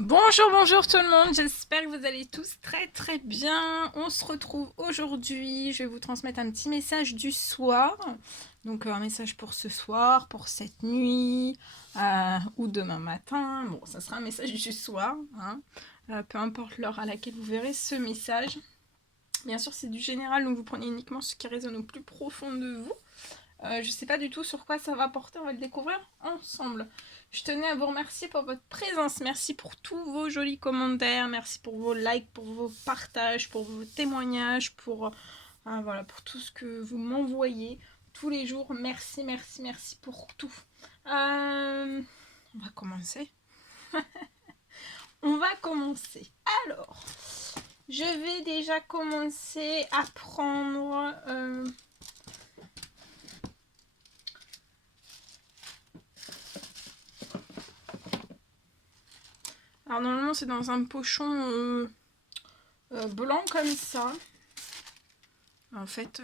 Bonjour, bonjour tout le monde, j'espère que vous allez tous très bien. On se retrouve aujourd'hui, je vais vous transmettre un petit message du soir. Donc un message pour ce soir, pour cette nuit, ou demain matin. Bon, ça sera un message du soir, hein. Peu importe l'heure à laquelle vous verrez ce message. Bien sûr, c'est du général, donc vous prenez uniquement ce qui résonne au plus profond de vous. Je sais pas du tout sur quoi ça va porter, on va le découvrir ensemble. Je tenais à vous remercier pour votre présence, merci pour tous vos jolis commentaires, merci pour vos likes, pour vos partages, pour vos témoignages, voilà, pour tout ce que vous m'envoyez tous les jours. Merci pour tout. On va commencer. On va commencer. Alors, je vais déjà commencer à prendre... Alors normalement c'est dans un pochon blanc comme ça. En fait,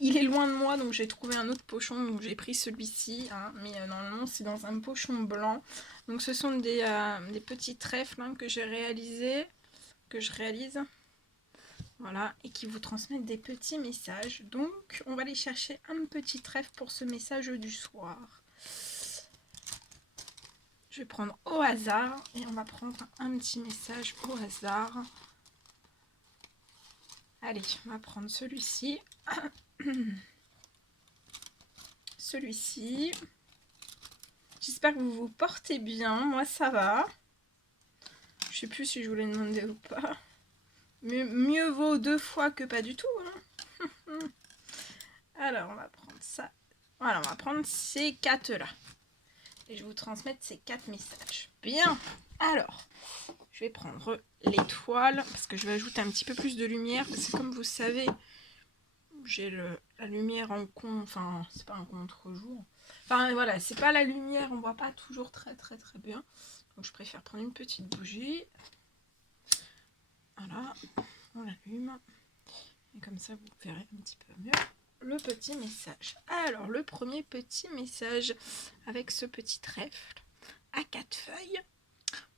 il est loin de moi, donc j'ai trouvé un autre pochon, donc j'ai pris celui-ci. Hein, mais normalement c'est dans un pochon blanc. Donc ce sont des petits trèfles, hein, que j'ai réalisés, que je réalise. Voilà, et qui vous transmettent des petits messages. Donc on va aller chercher un petit trèfle pour ce message du soir. Je vais prendre au hasard et on va prendre un petit message au hasard. Allez, on va prendre celui-ci. Celui-ci. J'espère que vous vous portez bien. Moi, ça va. Je sais plus si je vous l'ai demandé ou pas. Mieux vaut 2 fois que pas du tout. Hein. Alors, on va prendre ça. Voilà, on va prendre ces 4-là. Et je vais vous transmettre ces 4 messages. Bien. Alors, je vais prendre l'étoile parce que je vais ajouter un petit peu plus de lumière. Parce que comme vous savez, j'ai la lumière en enfin c'est pas un contre-jour, enfin voilà, c'est pas la lumière, on voit pas toujours très bien, donc je préfère prendre une petite bougie. Voilà, on l'allume et comme ça vous verrez un petit peu mieux le petit message. Alors le premier petit message avec ce petit trèfle à 4 feuilles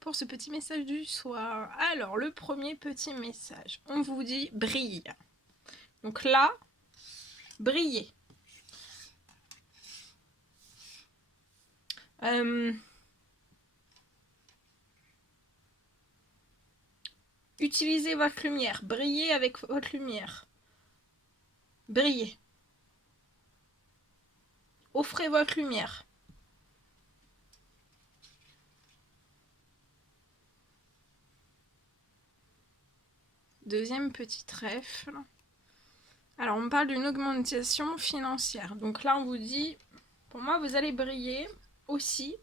pour ce petit message du soir. Alors le premier petit message, on vous dit brille. Donc là, briller. Utilisez votre lumière. Brillez avec votre lumière. Brillez. Offrez votre lumière. Deuxième petit trèfle. Alors, on parle d'une augmentation financière. Donc là, on vous dit, pour moi, vous allez briller aussi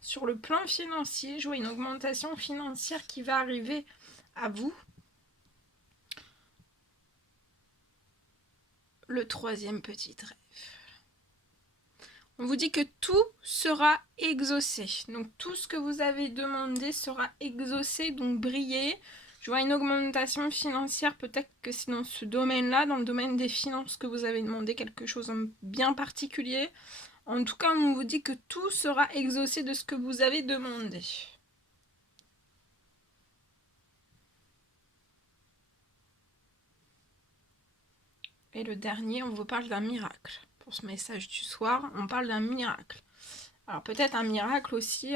sur le plan financier. Je vois une augmentation financière qui va arriver à vous. Le troisième petit trèfle. On vous dit que tout sera exaucé. Donc tout ce que vous avez demandé sera exaucé, donc brillez. Je vois une augmentation financière, peut-être que c'est dans ce domaine-là, dans le domaine des finances, que vous avez demandé quelque chose de bien particulier. En tout cas, on vous dit que tout sera exaucé de ce que vous avez demandé. Et le dernier, on vous parle d'un miracle. Pour ce message du soir, on parle d'un miracle. Alors peut-être un miracle aussi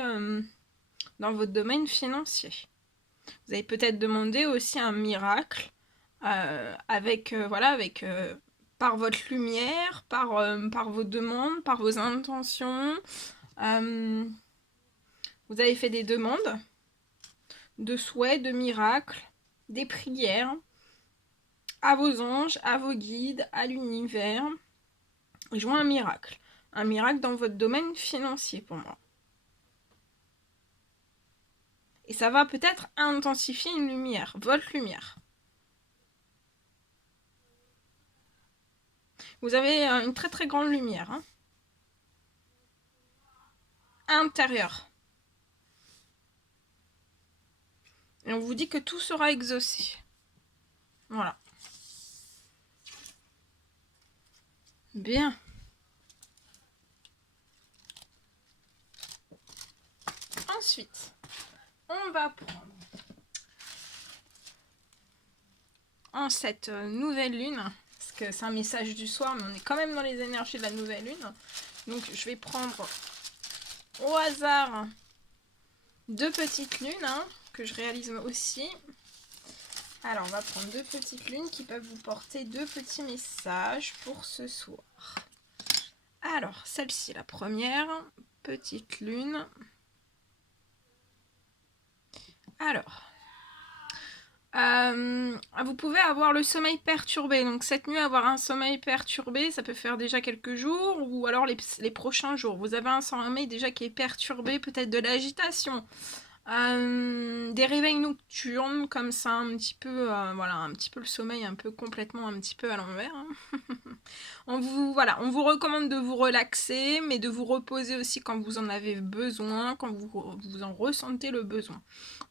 dans votre domaine financier. Vous avez peut-être demandé aussi un miracle par votre lumière, par vos demandes, par vos intentions. Vous avez fait des demandes de souhaits, de miracles, des prières à vos anges, à vos guides, à l'univers. Et je vois un miracle. Un miracle dans votre domaine financier pour moi. Et ça va peut-être intensifier une lumière, votre lumière. Vous avez une très grande lumière. Hein, intérieure. Et on vous dit que tout sera exaucé. Voilà. Bien. Ensuite, on va prendre en cette nouvelle lune, parce que c'est un message du soir, mais on est quand même dans les énergies de la nouvelle lune. Donc je vais prendre au hasard 2 petites lunes que je réalise aussi. Alors on va prendre 2 petites lunes qui peuvent vous porter 2 petits messages pour ce soir. Alors celle-ci, la première petite lune. Alors, vous pouvez avoir le sommeil perturbé. Donc cette nuit, avoir un sommeil perturbé, ça peut faire déjà quelques jours ou alors les prochains jours. Vous avez un sommeil déjà qui est perturbé, peut-être de l'agitation. Des réveils nocturnes comme ça, un petit peu, voilà, un petit peu le sommeil un peu complètement, un petit peu à l'envers. On vous recommande de vous relaxer, mais de vous reposer aussi quand vous en avez besoin, quand vous en ressentez le besoin.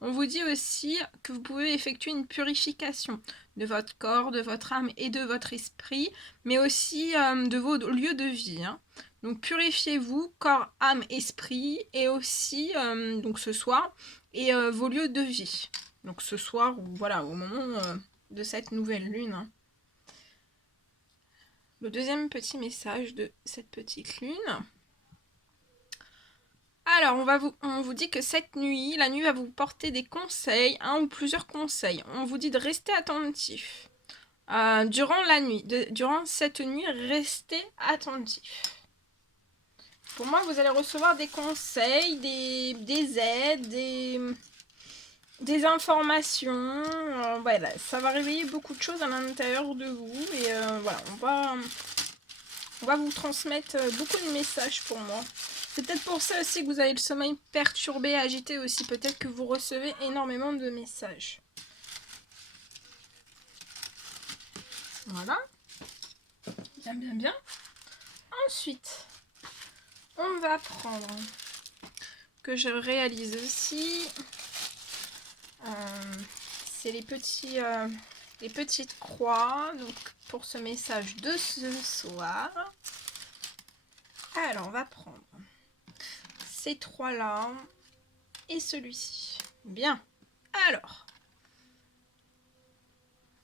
On vous dit aussi que vous pouvez effectuer une purification de votre corps, de votre âme et de votre esprit, mais aussi de vos lieux de vie. Donc purifiez-vous, corps, âme, esprit, et aussi donc ce soir, et vos lieux de vie. Donc ce soir, ou voilà, au moment de cette nouvelle lune. Le deuxième petit message de cette petite lune. Alors, on vous dit que cette nuit, la nuit va vous porter des conseils, un ou plusieurs conseils. On vous dit de rester attentif. Durant la nuit, durant cette nuit, restez attentif. Pour moi, vous allez recevoir des conseils, des aides, des informations. Voilà, ça va réveiller beaucoup de choses à l'intérieur de vous. Et voilà, on va vous transmettre beaucoup de messages pour moi. C'est peut-être pour ça aussi que vous avez le sommeil perturbé, agité aussi. Peut-être que vous recevez énormément de messages. Voilà. Bien, bien, bien. Ensuite, on va prendre, que je réalise aussi, c'est les petites croix, donc pour ce message de ce soir. Alors, on va prendre ces 3 là et celui-ci. Bien.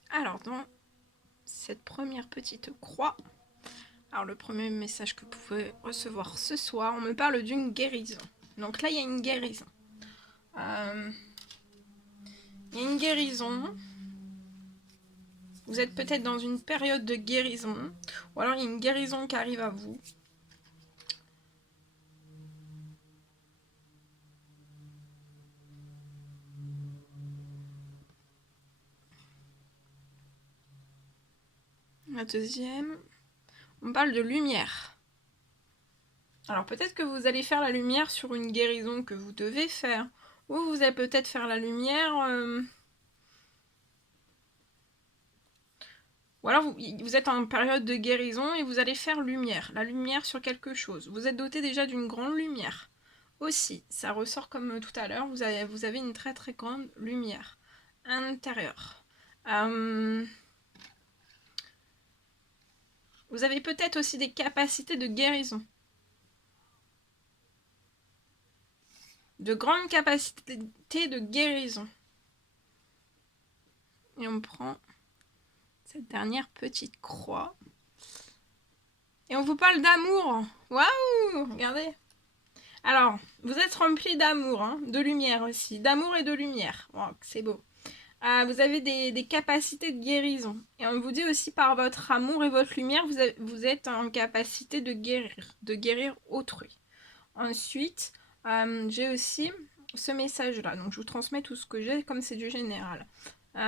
Alors dans cette première petite croix, alors le premier message que vous pouvez recevoir ce soir, on me parle d'une guérison. Donc là, il y a une guérison. Il y a une guérison. Vous êtes peut-être dans une période de guérison, ou alors il y a une guérison qui arrive à vous. La deuxième, on parle de lumière. Alors peut-être que vous allez faire la lumière sur une guérison que vous devez faire, ou vous allez peut-être faire la lumière... Ou alors vous êtes en période de guérison et vous allez faire lumière, la lumière sur quelque chose. Vous êtes doté déjà d'une grande lumière. Aussi, ça ressort comme tout à l'heure, vous avez une très très grande lumière intérieure. Vous avez peut-être aussi des capacités de guérison. De grandes capacités de guérison. Et on prend cette dernière petite croix. Et on vous parle d'amour. Waouh! Regardez. Alors, vous êtes rempli d'amour, de lumière aussi. D'amour et de lumière. Wow, c'est beau. Vous avez des capacités de guérison. Et on vous dit aussi par votre amour et votre lumière, vous êtes en capacité de guérir autrui. Ensuite, j'ai aussi ce message-là. Donc, je vous transmets tout ce que j'ai, comme c'est du général.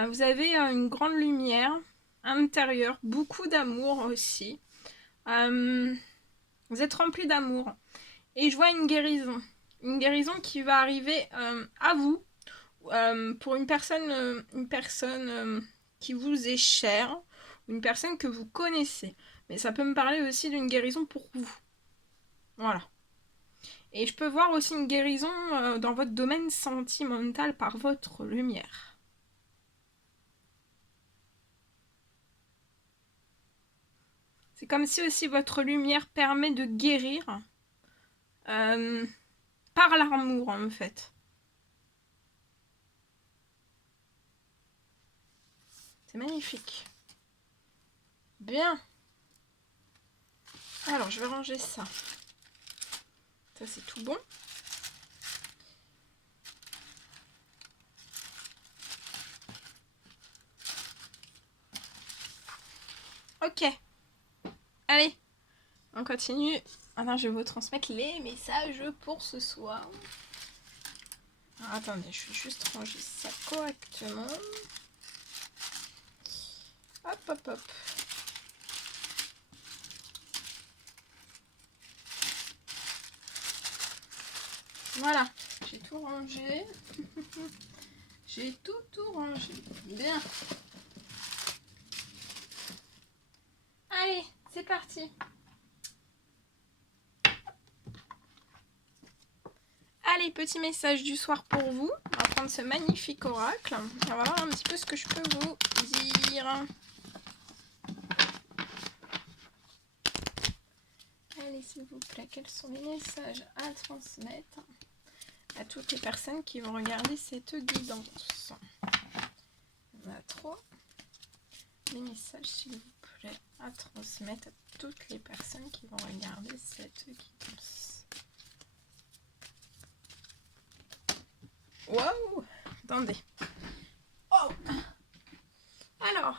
Vous avez une grande lumière intérieure, beaucoup d'amour aussi. Vous êtes rempli d'amour. Et je vois une guérison. Une guérison qui va arriver à vous. Pour une personne qui vous est chère, une personne que vous connaissez. Mais ça peut me parler aussi d'une guérison pour vous. Voilà. Et je peux voir aussi une guérison dans votre domaine sentimental par votre lumière. C'est comme si aussi votre lumière permet de guérir par l'amour en fait. C'est magnifique. Bien. Alors, je vais ranger ça. Ça, c'est tout bon. Ok. Allez, on continue. Alors, je vais vous transmettre les messages pour ce soir. Alors, attendez, je vais juste ranger ça correctement. Hop, hop, hop. Voilà, j'ai tout rangé. J'ai tout rangé. Bien. Allez, c'est parti. Allez, petit message du soir pour vous. On va prendre ce magnifique oracle. On va voir un petit peu ce que je peux vous dire. Allez, s'il vous plaît, quels sont les messages à transmettre à toutes les personnes qui vont regarder cette guidance? On a 3. Les messages, s'il vous plaît, à transmettre à toutes les personnes qui vont regarder cette guidance. Waouh! Attendez. Oh! Alors.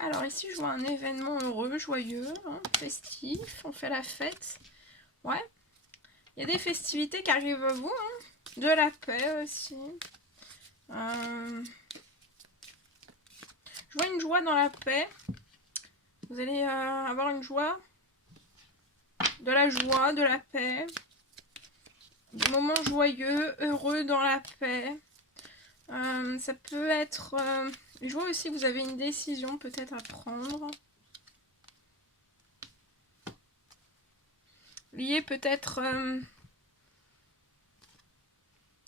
Alors ici, je vois un événement heureux, joyeux, hein, festif. On fait la fête. Ouais. Il y a des festivités qui arrivent à vous. Hein. De la paix aussi. Je vois une joie dans la paix. Vous allez avoir une joie. De la paix. Des moments joyeux, heureux dans la paix. Ça peut être... je vois aussi que vous avez une décision peut-être à prendre. Liée peut-être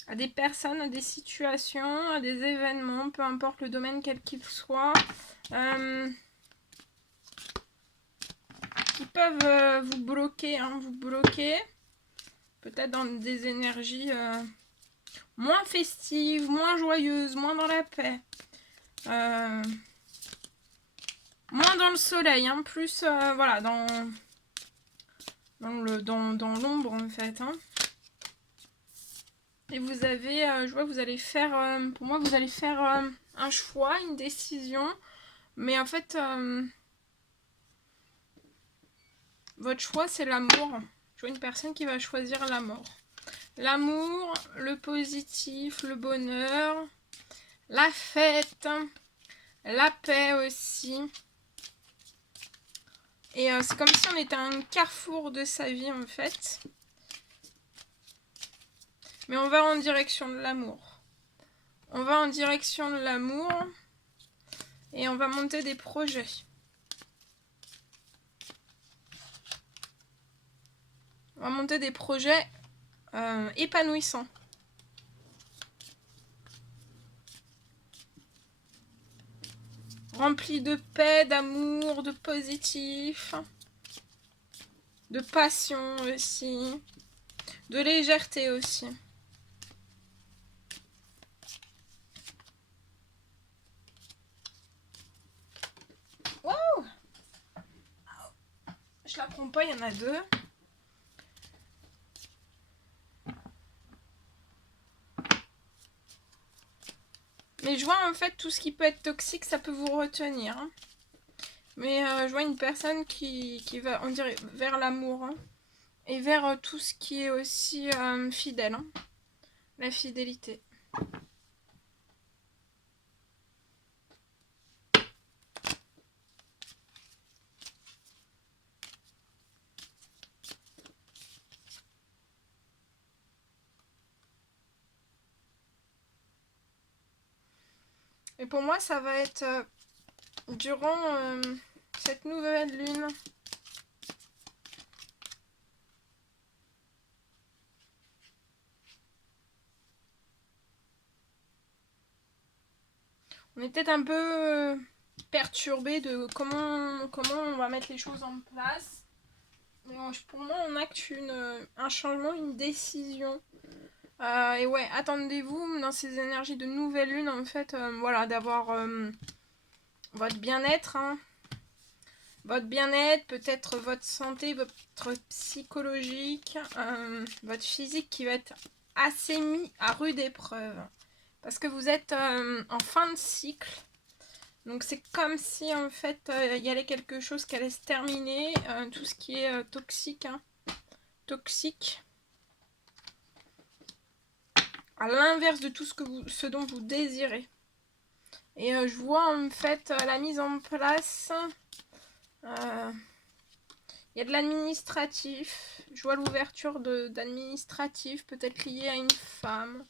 à des personnes, à des situations, à des événements, peu importe le domaine quel qu'il soit. Qui peuvent vous bloquer, hein, peut-être dans des énergies moins festives, moins joyeuses, moins dans la paix, moins dans le soleil, hein, plus voilà, dans l'ombre en fait. Hein. Et vous avez, je vois que vous allez faire, pour moi vous allez faire un choix, une décision, mais en fait... votre choix, c'est l'amour. Je vois une personne qui va choisir l'amour. L'amour, le positif, le bonheur, la fête, la paix aussi. Et c'est comme si on était à un carrefour de sa vie en fait. Mais on va en direction de l'amour. On va en direction de l'amour et on va monter des projets. On va monter des projets épanouissants. Remplis de paix, d'amour, de positif, de passion aussi, de légèreté aussi. Waouh! Je la prends pas, il y en a 2. Mais je vois en fait tout ce qui peut être toxique, ça peut vous retenir. Hein. Mais je vois une personne qui va, on dirait, vers l'amour. Hein, et vers tout ce qui est aussi fidèle. Hein, la fidélité. Et pour moi, ça va être durant cette nouvelle lune. On est peut-être un peu perturbé de comment on va mettre les choses en place. Pour moi, on acte un changement, une décision. Et ouais, attendez-vous dans ces énergies de nouvelle lune, en fait, voilà, d'avoir votre bien-être, hein. Votre bien-être, peut-être votre santé, votre psychologique, votre physique qui va être assez mis à rude épreuve. Parce que vous êtes en fin de cycle. Donc c'est comme si en fait il y avait quelque chose qui allait se terminer. Tout ce qui est toxique. Hein. Toxique. À l'inverse de tout ce dont vous désirez. Et je vois en fait la mise en place. Il y a de l'administratif. Je vois l'ouverture d'administratif, peut-être lié à une femme.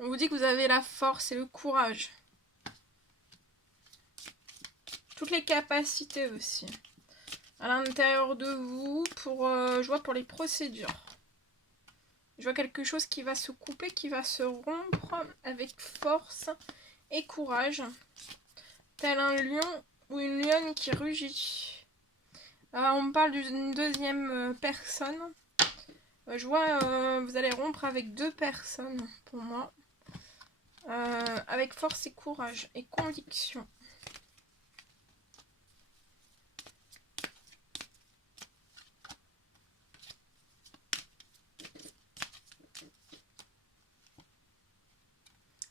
On vous dit que vous avez la force et le courage. Toutes les capacités aussi. À l'intérieur de vous, je vois pour les procédures. Je vois quelque chose qui va se couper, qui va se rompre avec force et courage. Tel un lion ou une lionne qui rugit. On me parle d'une deuxième personne. Je vois vous allez rompre avec deux personnes pour moi. Avec force et courage et conviction.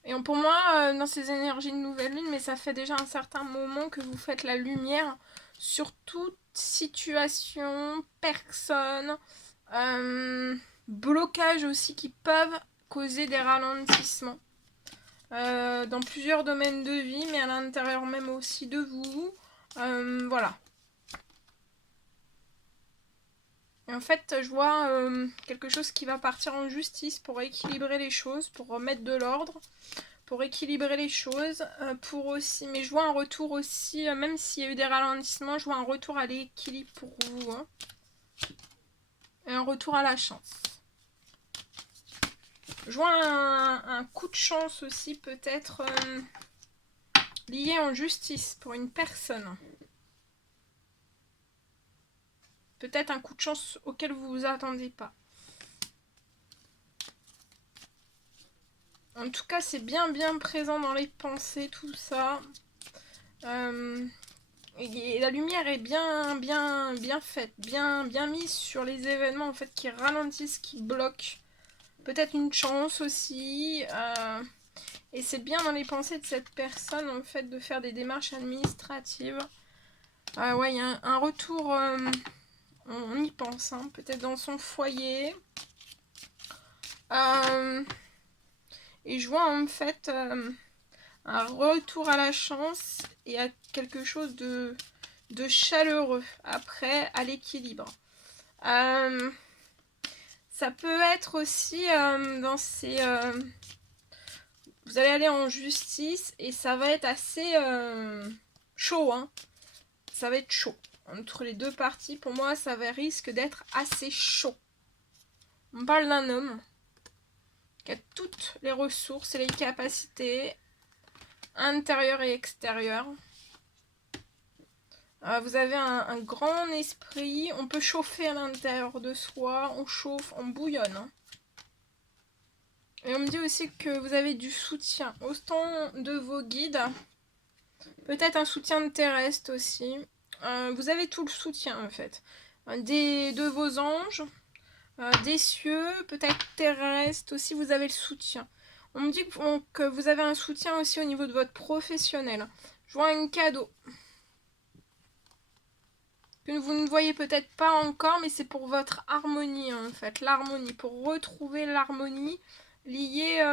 Et pour moi, dans ces énergies de nouvelle lune, mais ça fait déjà un certain moment que vous faites la lumière sur toute situation, personne, blocage aussi qui peuvent causer des ralentissements. Dans plusieurs domaines de vie, mais à l'intérieur même aussi de vous. Voilà. Et en fait, je vois quelque chose qui va partir en justice pour équilibrer les choses, pour remettre de l'ordre, pour équilibrer les choses, pour aussi. Mais je vois un retour aussi, même s'il y a eu des ralentissements, je vois un retour à l'équilibre pour vous. Hein, et un retour à la chance. Je vois un coup de chance aussi, peut-être lié en justice pour une personne. Peut-être un coup de chance auquel vous vous attendez pas. En tout cas, c'est bien présent dans les pensées, tout ça. Et la lumière est bien faite, bien mise sur les événements en fait qui ralentissent, qui bloquent. Peut-être une chance aussi. Et c'est bien dans les pensées de cette personne en fait de faire des démarches administratives. Ouais, il y a un retour. On y pense, hein, peut-être dans son foyer. Et je vois en fait un retour à la chance et à quelque chose de chaleureux après à l'équilibre. Ça peut être aussi dans ces... vous allez aller en justice et ça va être assez chaud. Hein. Ça va être chaud. Entre les deux parties, pour moi, ça risque d'être assez chaud. On parle d'un homme qui a toutes les ressources et les capacités intérieures et extérieures. Vous avez un grand esprit. On peut chauffer à l'intérieur de soi. On chauffe, on bouillonne. Hein. Et on me dit aussi que vous avez du soutien. Autant de vos guides. Peut-être un soutien terrestre aussi. Vous avez tout le soutien en fait. De vos anges. Des cieux. Peut-être terrestre aussi. Vous avez le soutien. On me dit que vous avez un soutien aussi au niveau de votre professionnel. Je vois un cadeau. Que vous ne voyez peut-être pas encore, mais c'est pour votre harmonie en fait. L'harmonie. Pour retrouver l'harmonie liée...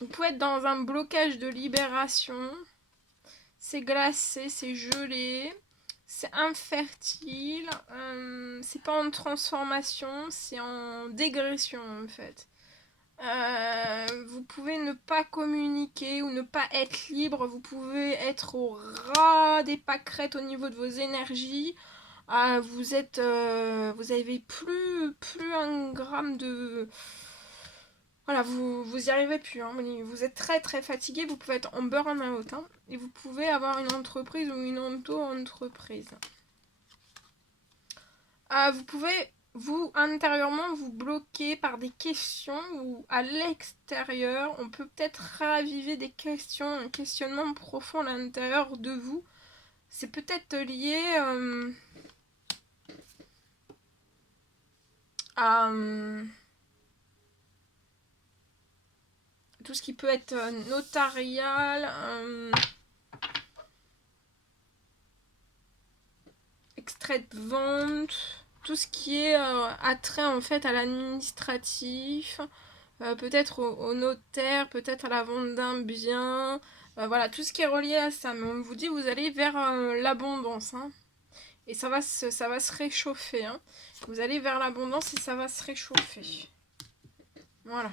vous pouvez être dans un blocage de libération. C'est glacé, c'est gelé. C'est infertile. C'est pas en transformation, c'est en dégression en fait. Vous pouvez ne pas communiquer ou ne pas être libre. Vous pouvez être au ras des pâquerettes au niveau de vos énergies. Vous avez plus un gramme de... Voilà, vous y arrivez plus, hein. Vous êtes très très fatigué, vous pouvez être en burn-out, hein, et vous pouvez avoir une entreprise ou une auto-entreprise. Vous pouvez, vous, intérieurement, vous bloquer par des questions ou à l'extérieur, on peut peut-être raviver des questions, un questionnement profond à l'intérieur de vous. C'est peut-être lié à tout ce qui peut être notarial, extrait de vente, tout ce qui est attrait en fait à l'administratif, peut-être au notaire, peut-être à la vente d'un bien, voilà, tout ce qui est relié à ça. Mais on vous dit, vous allez vers l'abondance, hein, et ça va se réchauffer, hein. Vous allez vers l'abondance et ça va se réchauffer. Voilà.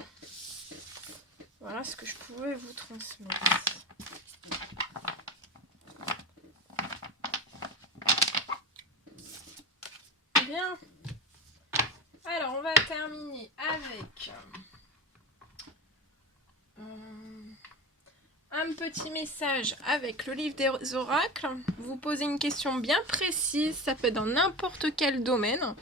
Voilà ce que je pouvais vous transmettre. Bien. Alors, on va terminer avec un petit message avec le livre des oracles. Vous posez une question bien précise, ça peut être dans n'importe quel domaine,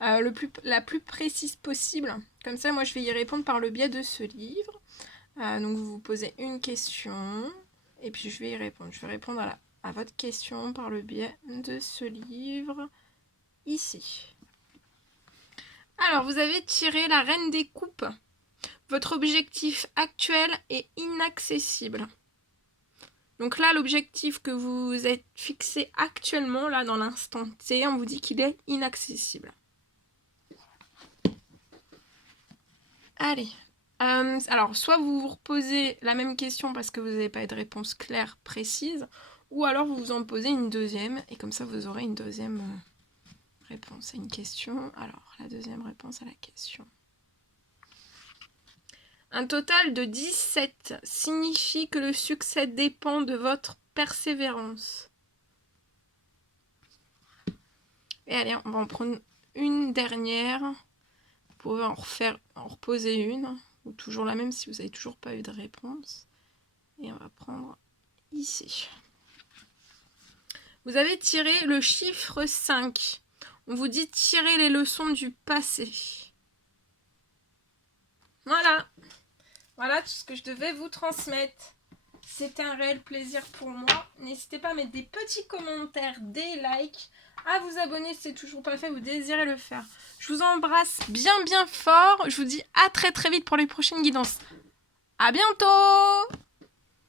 la plus précise possible. Comme ça, moi, je vais y répondre par le biais de ce livre. Donc, vous vous posez une question et puis je vais y répondre. Je vais répondre à votre question par le biais de ce livre ici. Alors, vous avez tiré la reine des coupes. Votre objectif actuel est inaccessible. Donc là, l'objectif que vous êtes fixé actuellement, là, dans l'instant T, on vous dit qu'il est inaccessible. Allez. Alors, soit vous vous reposez la même question parce que vous n'avez pas eu de réponse claire, précise, ou alors vous vous en posez une deuxième, et comme ça, vous aurez une deuxième réponse à une question. Alors, la deuxième réponse à la question. Un total de 17 signifie que le succès dépend de votre persévérance. Et allez, on va en prendre une dernière. Vous pouvez en reposer une, ou toujours la même si vous n'avez toujours pas eu de réponse. Et on va prendre ici. Vous avez tiré le chiffre 5. On vous dit tirer les leçons du passé. Voilà. Voilà tout ce que je devais vous transmettre. C'était un réel plaisir pour moi. N'hésitez pas à mettre des petits commentaires, des likes, à vous abonner si c'est toujours pas fait, vous désirez le faire. Je vous embrasse bien bien fort. Je vous dis à très très vite pour les prochaines guidances. À bientôt!